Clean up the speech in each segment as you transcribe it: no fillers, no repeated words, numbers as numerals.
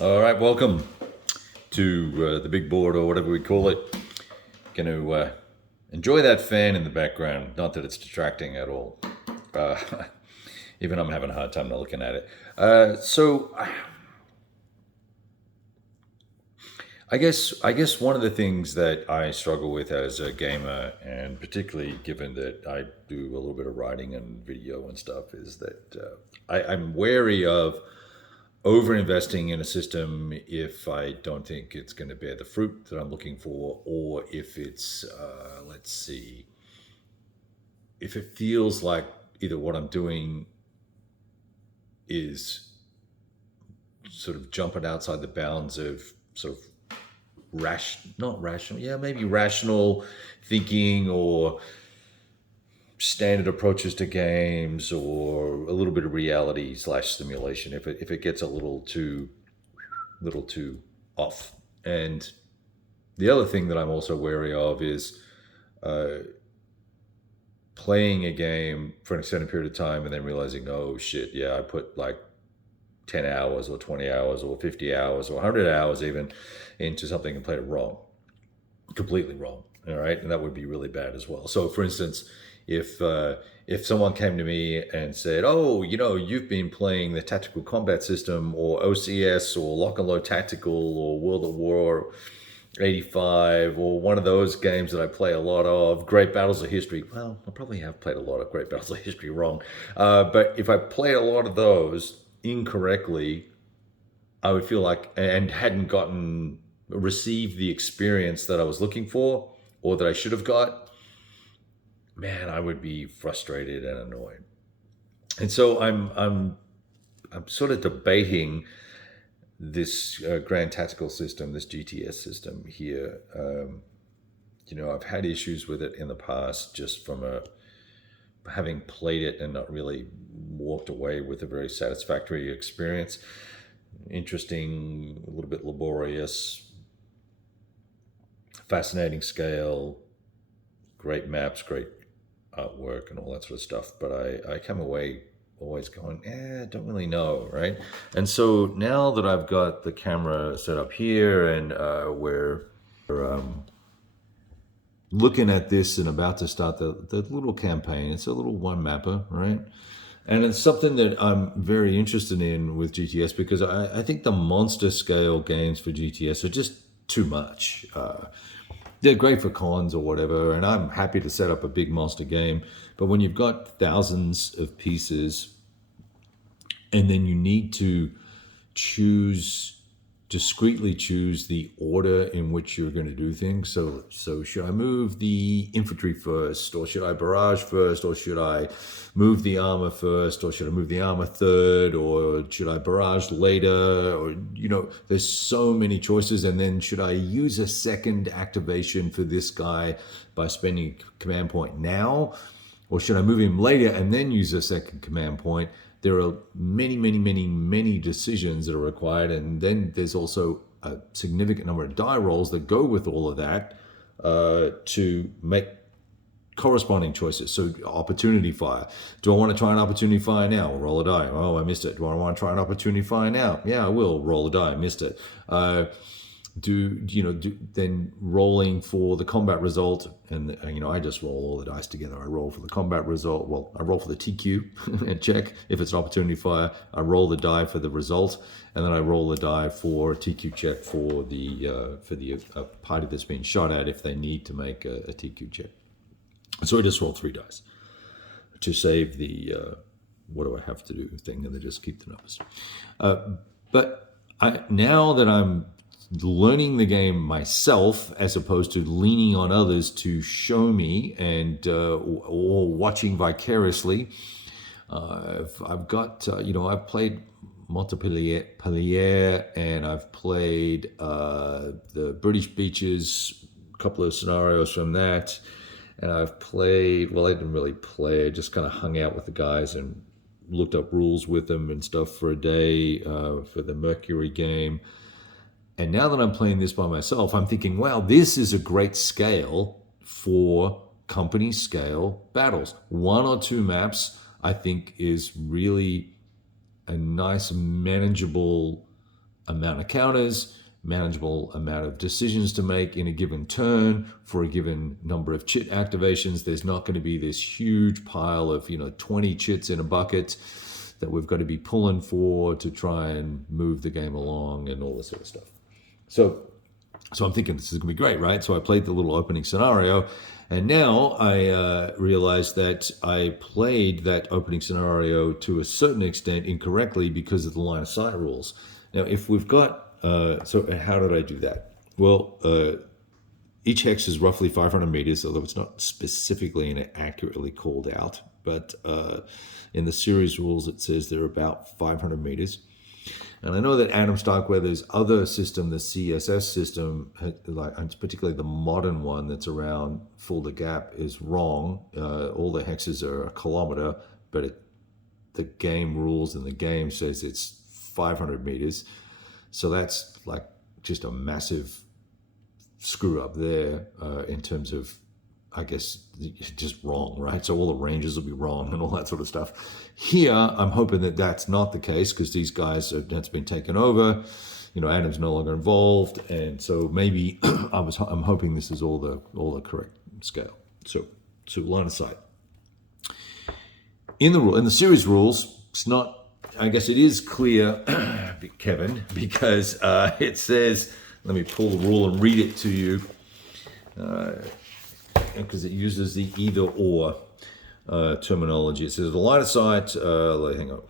All right, welcome to the big board or whatever we call it. Going to enjoy that fan in the background. Not that it's distracting at all. Uh, Even I'm having a hard time not looking at it. I guess one of the things that I struggle with as a gamer, and particularly given that I do a little bit of writing and video and stuff, is that I'm wary of over investing in a system if I don't think it's going to bear the fruit that I'm looking for, or if it's, let's see, if it feels like either what I'm doing is sort of jumping outside the bounds of sort of not rational, yeah, maybe rational thinking or standard approaches to games, or a little bit of reality slash simulation. If it gets a little too off. And the other thing that I'm also wary of is playing a game for an extended period of time and then realizing, oh shit, yeah, I put like 10 hours or 20 hours or 50 hours or 100 hours even into something and played it wrong, completely wrong. All right. And that would be really bad as well. So for instance, if someone came to me and said, oh, you've been playing the tactical combat system or OCS or lock and load tactical or World at War 85 or one of those games that I play a lot of, Great Battles of History. Well, I probably have played a lot of Great Battles of History wrong. But if I played a lot of those incorrectly, I would feel like, and hadn't received the experience that I was looking for or that I should have got, man, I would be frustrated and annoyed. And so I'm sort of debating this Grand Tactical system, this GTS system here. I've had issues with it in the past, just from having played it and not really walked away with a very satisfactory experience. Interesting, a little bit laborious, fascinating scale, great maps, great artwork, and all that sort of stuff. But I come away always going, I don't really know, right? And so now that I've got the camera set up here and we're looking at this and about to start the little campaign, it's a little one mapper, right? And it's something that I'm very interested in with GTS because I think the monster scale games for GTS are just too much. They're great for cons or whatever, and I'm happy to set up a big monster game. But when you've got thousands of pieces and then you need to discreetly choose the order in which you're going to do things. So should I move the infantry first, or should I barrage first, or should I move the armor first, or should I move the armor third, or should I barrage later? Or there's so many choices. And then should I use a second activation for this guy by spending a command point now, or should I move him later and then use a second command point? There are many, many, many, many decisions that are required. And then there's also a significant number of die rolls that go with all of that to make corresponding choices. So opportunity fire. Do I want to try an opportunity fire now? Roll a die. Oh, I missed it. Do I want to try an opportunity fire now? Yeah, I will. Roll a die. I missed it. Then rolling for the combat result, and I just roll all the dice together. I roll for the combat result. Well, I roll for the TQ and check if it's an opportunity fire. I roll the die for the result, and then I roll the die for TQ check for the party that's being shot at if they need to make a TQ check. So I just roll 3 dice to save the what do I have to do thing, and then just keep the numbers. But now that I'm learning the game myself as opposed to leaning on others to show me and or watching vicariously, I've got I've played Montpellier, and I've played the British Beaches, a couple of scenarios from that, and I've played, well, I didn't really play, I just kind of hung out with the guys and looked up rules with them and stuff for a day for the Mercury game. And now that I'm playing this by myself, I'm thinking, wow, this is a great scale for company scale battles. 1 or 2 maps, I think, is really a nice, manageable amount of counters, manageable amount of decisions to make in a given turn for a given number of chit activations. There's not going to be this huge pile of 20 chits in a bucket that we've got to be pulling for to try and move the game along and all this sort of stuff. So I'm thinking this is going to be great, right? So I played the little opening scenario, and now I realized that I played that opening scenario to a certain extent incorrectly because of the line of sight rules. Now, if we've got, so how did I do that? Well, each hex is roughly 500 meters, although it's not specifically and accurately called out. But in the series rules, it says they're about 500 meters. And I know that Adam Starkweather's other system, the CSS system, like particularly the modern one that's around Fulda Gap, is wrong. All the hexes are a kilometer, but the game rules in the game says it's 500 meters. So that's like just a massive screw up there in terms of, I guess, just wrong, right? So all the ranges will be wrong and all that sort of stuff. Here, I'm hoping that that's not the case because these guys, that's been taken over. Adam's no longer involved, and so maybe I'm hoping this is all the correct scale. So line of sight. In the series rules, it's not. I guess it is clear, Kevin, because it says. Let me pull the rule and read it to you. Because it uses the either or terminology. It says the line of sight, hang on.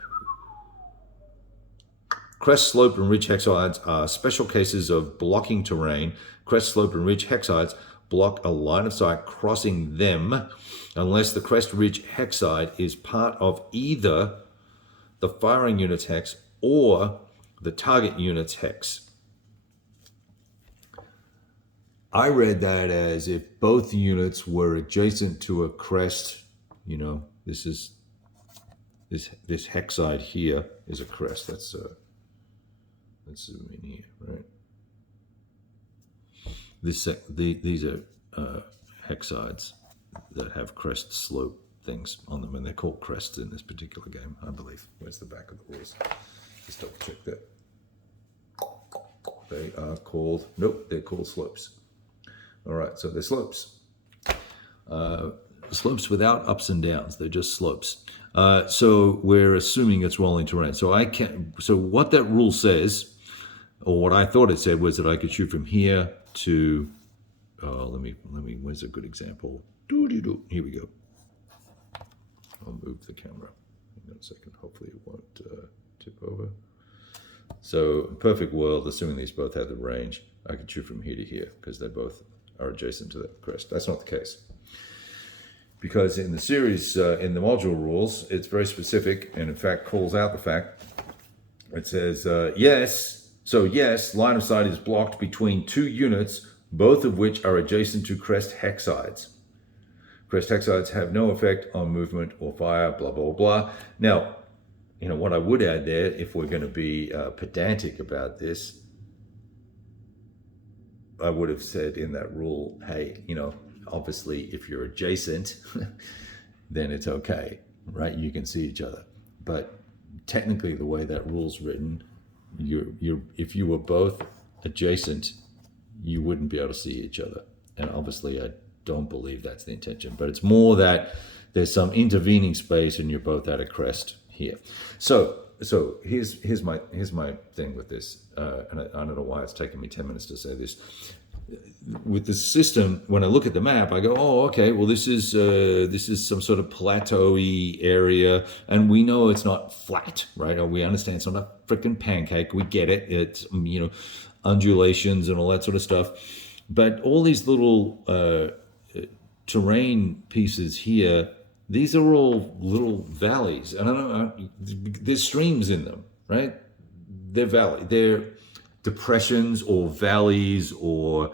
Crest, slope, and ridge hexsides are special cases of blocking terrain. Crest, slope, and ridge hexsides block a line of sight crossing them unless the crest ridge hexside is part of either the firing unit's hex or the target unit's hex. I read that as if both units were adjacent to a crest. This hexside here is a crest. Let's zoom in here, right? These are hexsides that have crest slope things on them, and they're called crests in this particular game, I believe. Where's the back of the rules? Just double check that. They are called, they're called slopes. All right, so they're slopes. Slopes without ups and downs. They're just slopes. So we're assuming it's rolling terrain. So what that rule says, or what I thought it said, was that I could shoot from here to. Let me. Where's a good example? Here we go. I'll move the camera. Hang on a second. Hopefully it won't tip over. So, in perfect world, assuming these both have the range, I could shoot from here to here because they both are adjacent to the crest. That's not the case. Because in the series, in the module rules, it's very specific and in fact calls out the fact. It says, yes, line of sight is blocked between two units, both of which are adjacent to crest hexsides. Crest hexsides have no effect on movement or fire, blah, blah, blah. Now, what I would add there, if we're going to be pedantic about this, I would have said in that rule, hey, obviously if you're adjacent, then it's okay, right? You can see each other. But technically the way that rule's written, if you were both adjacent, you wouldn't be able to see each other. And obviously I don't believe that's the intention, but it's more that there's some intervening space and you're both at a crest here. So here's my thing with this, and I don't know why it's taken me 10 minutes to say this. With the system, when I look at the map, I go, oh, okay, well, this is some sort of plateau-y area, and we know it's not flat, right? Or we understand it's not a freaking pancake. We get it. It's undulations and all that sort of stuff. But all these little terrain pieces here, these are all little valleys, and I don't know, there's streams in them, right? They're depressions or valleys, or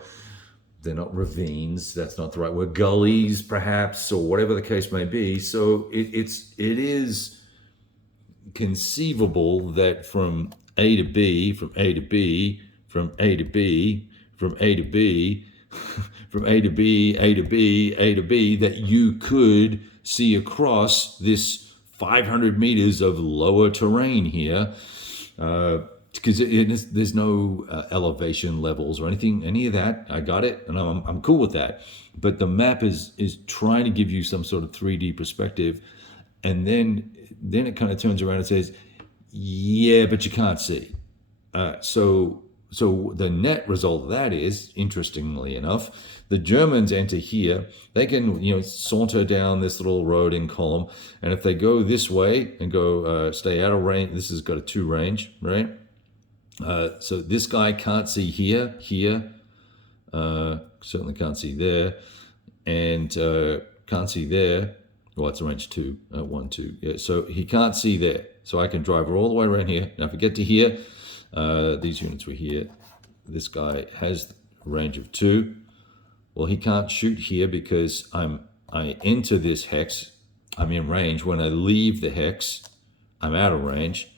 they're not ravines. That's not the right word. Gullies, perhaps, or whatever the case may be. So it is conceivable that from A to B, from A to B, from A to B, from A to B, from A to B, A to B, A to B, that you could see across this 500 meters of lower terrain here. because there's no elevation levels or anything, any of that. I got it, and I'm cool with that. But the map is trying to give you some sort of 3D perspective, and then it kind of turns around and says, yeah, but you can't see. So the net result of that is, interestingly enough, the Germans enter here. They can saunter down this little road in column, and if they go this way and go stay out of range, this has got a 2 range, right? So this guy can't see here, certainly can't see there, and can't see there. Well, it's a range 2, 1, 2. Yeah, so he can't see there. So I can drive all the way around here. Now, if we get to here, these units were here. This guy has a range of 2. Well, he can't shoot here because I enter this hex. I'm in range. When I leave the hex, I'm out of range.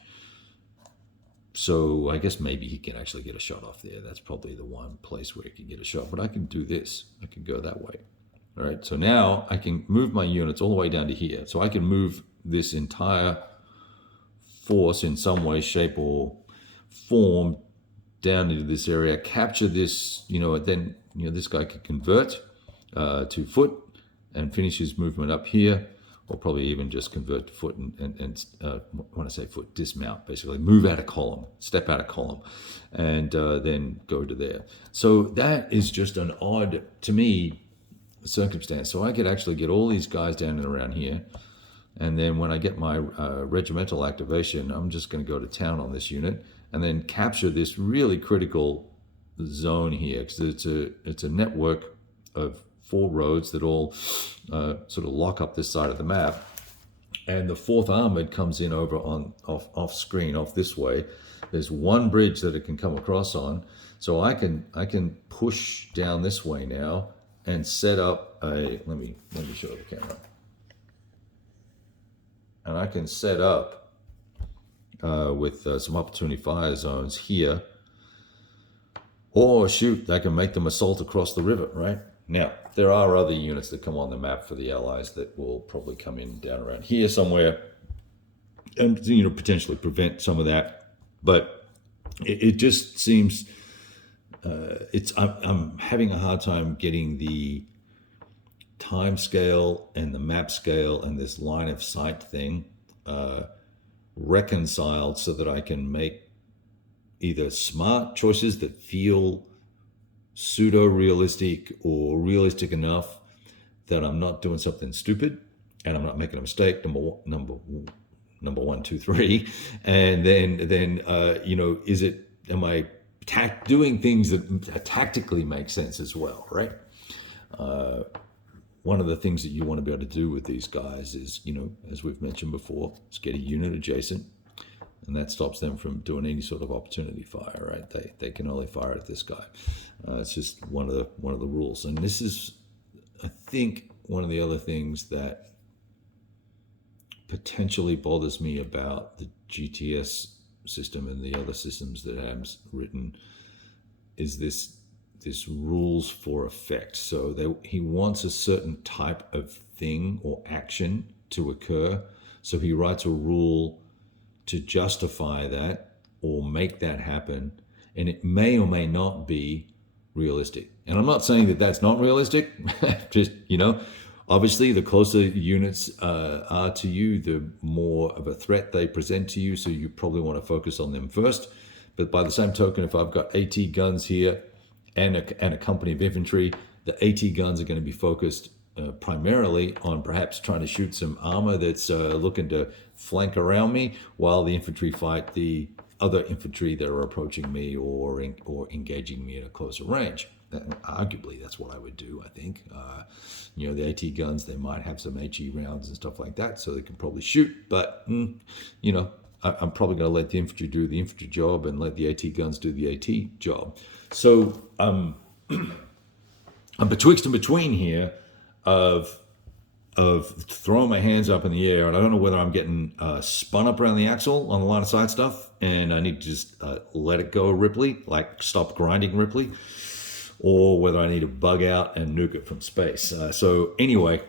So I guess maybe he can actually get a shot off there. That's probably the one place where he can get a shot. But I can do this. I can go that way. All right. So now I can move my units all the way down to here. So I can move this entire force in some way, shape, or form down into this area, capture this, then this guy could convert to foot and finish his movement up here, or probably even just convert to foot and when I say foot, dismount, basically move out of column, step out of column, and then go to there. So that is just an odd, to me, circumstance. So I could actually get all these guys down and around here, and then when I get my regimental activation, I'm just going to go to town on this unit and then capture this really critical zone here, because it's a network of 4 roads that all sort of lock up this side of the map, and the 4th Armored comes in over on off screen, off this way. There's one bridge that it can come across on, so I can push down this way now and set up a, let me show the camera, and I can set up with some opportunity fire zones here, or shoot, I can make them assault across the river, right? Now, there are other units that come on the map for the Allies that will probably come in down around here somewhere and, potentially prevent some of that. But it just seems, I'm having a hard time getting the time scale and the map scale and this line of sight thing reconciled so that I can make either smart choices that feel pseudo-realistic or realistic enough that I'm not doing something stupid and I'm not making a mistake, number 1, 2, 3. And then am I doing things that tactically make sense as well, right? One of the things that you want to be able to do with these guys is, as we've mentioned before, is get a unit adjacent, and that stops them from doing any sort of opportunity fire, right? They can only fire at this guy. It's just one of the rules. And this is, I think, one of the other things that potentially bothers me about the GTS system and the other systems that Adam's written is this rules for effect. So he wants a certain type of thing or action to occur. So he writes a rule to justify that or make that happen. And it may or may not be realistic. And I'm not saying that that's not realistic. Just, obviously the closer units are to you, the more of a threat they present to you. So you probably want to focus on them first. But by the same token, if I've got AT guns here and a company of infantry, the AT guns are going to be focused primarily on perhaps trying to shoot some armor that's looking to flank around me, while the infantry fight the other infantry that are approaching me or engaging me at a closer range. Arguably, that's what I would do, I think. The AT guns, they might have some HE rounds and stuff like that, so they can probably shoot, but, I'm probably going to let the infantry do the infantry job and let the AT guns do the AT job. So I'm betwixt and between here of throwing my hands up in the air, and I don't know whether I'm getting spun up around the axle on the line of sight stuff, and I need to just let it go, Ripley, like stop grinding Ripley, or whether I need to bug out and nuke it from space. So anyway,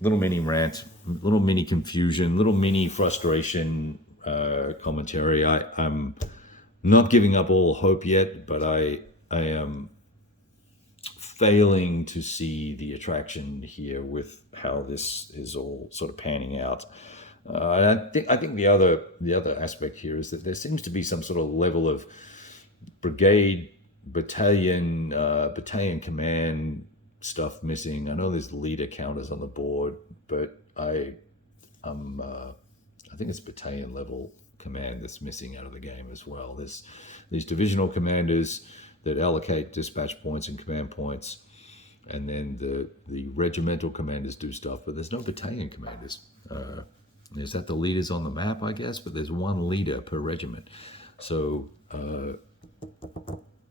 little mini rant, little mini confusion, little mini frustration, commentary. I'm not giving up all hope yet, but I am failing to see the attraction here with how this is all sort of panning out. I think the other aspect here is that there seems to be some sort of level of brigade, battalion command stuff missing. I know there's leader counters on the board, but I think it's battalion level command that's missing out of the game as well. There's these divisional commanders that allocate dispatch points and command points, and then the regimental commanders do stuff, but there's no battalion commanders. There's the leaders on the map, I guess, but there's one leader per regiment. So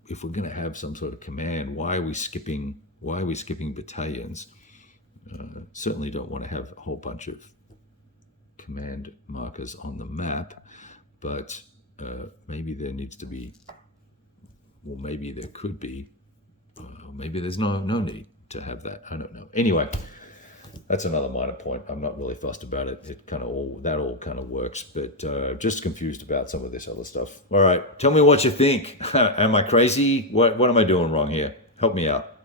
if we're going to have some sort of command, why are we skipping battalions? Certainly don't want to have a whole bunch of command markers on the map, but maybe there needs to be, well, maybe there could be, maybe there's no need to have that. I don't know. Anyway, that's another minor point. I'm not really fussed about it. It kind of all kind of works, but just confused about some of this other stuff. All right, tell me what you think. Am I crazy? What am I doing wrong here? Help me out.